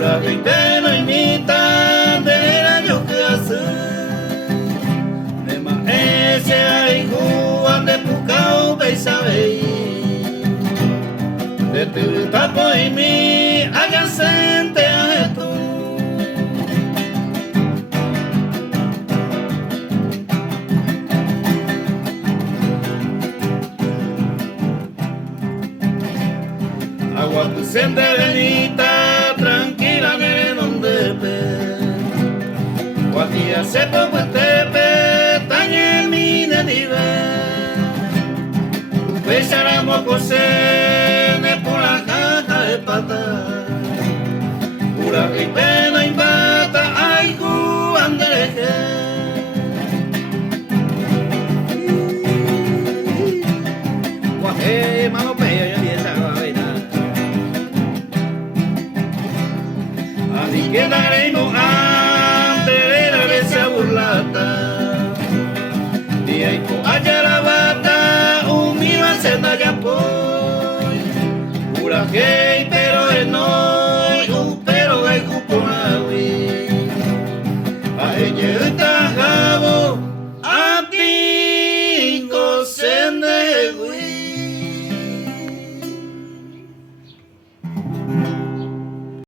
pura vipeno imita de año que hace de maese ay juan de pucao beisabei de tu tapo y mi agacente a tú agua tu sende benita tranquila de donde pe guatía se poco tepe tañe mine dive pesaramos cosene por la caja de pata pura que pena y bata ay cuandereje guaje mano pea yo dieta vaina así quedaremos antes de la esa burlata y ahí po allá la bata humilde se da ya poi pura que pero no pero hay cupo a ella